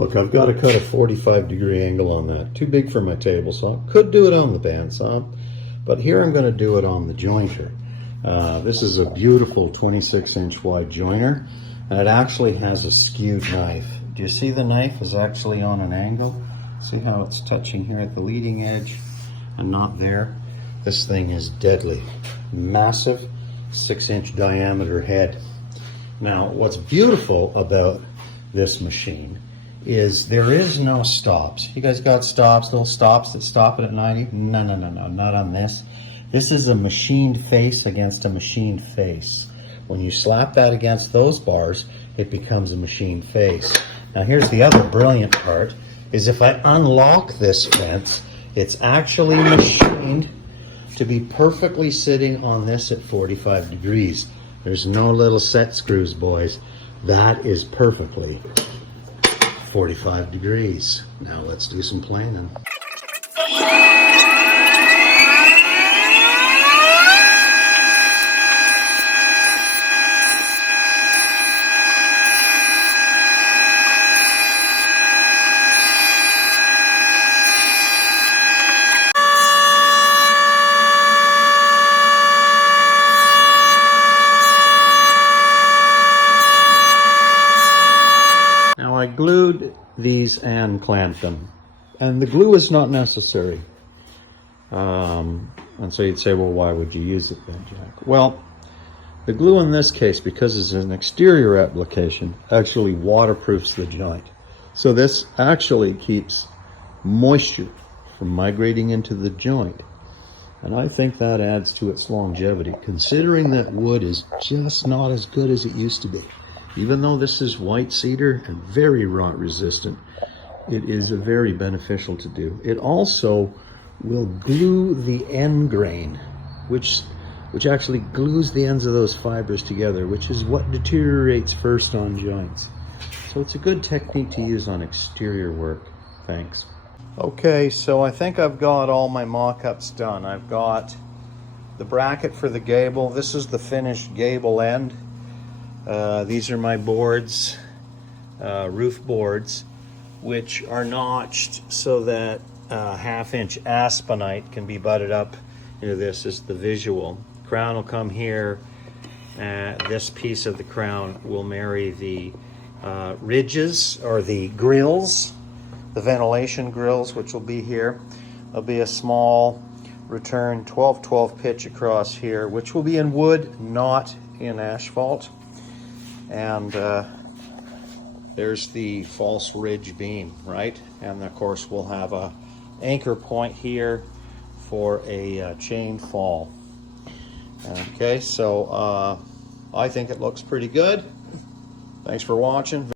Look, I've got to cut a 45-degree angle on that. Too big for my table saw. Could do it on the bandsaw, but here I'm going to do it on the jointer. This is a beautiful 26-inch wide joiner, and it actually has a skewed knife. Do you see the knife is actually on an angle? See how it's touching here at the leading edge and not there? This thing is deadly. Massive 6-inch diameter head. Now, what's beautiful about this machine is there is no stops. You guys got stops, little stops that stop it at 90? No, not on this. This is a machined face against a machined face. When you slap that against those bars, it becomes a machined face. Now here's the other brilliant part, is if I unlock this fence, it's actually machined to be perfectly sitting on this at 45 degrees. There's no little set screws, boys. That is perfectly 45 degrees. Now let's do some planing. I glued these and clamped them, and the glue is not necessary. And so you'd say, well, why would you use it then, Jack? Well, the glue in this case, because it's an exterior application, actually waterproofs the joint. So this actually keeps moisture from migrating into the joint. And I think that adds to its longevity, considering that wood is just not as good as it used to be. Even though this is white cedar and very rot resistant, it is very beneficial to do. It also will glue the end grain, which actually glues the ends of those fibers together, which is what deteriorates first on joints. So it's a good technique to use on exterior work. Thanks. Okay, so I think I've got all my mock-ups done. I've got the bracket for the gable. This is the finished gable end. These are my boards, roof boards, which are notched so that half-inch aspenite can be butted up into this. Is the visual. Crown will come here. This piece of the crown will marry the ridges, or the grills, the ventilation grills, which will be here. There'll be a small return 12-12 pitch across here, which will be in wood, not in asphalt. And there's the false ridge beam, right? And of course we'll have a anchor point here for a chain fall. Okay, so I think it looks pretty good. Thanks for watching.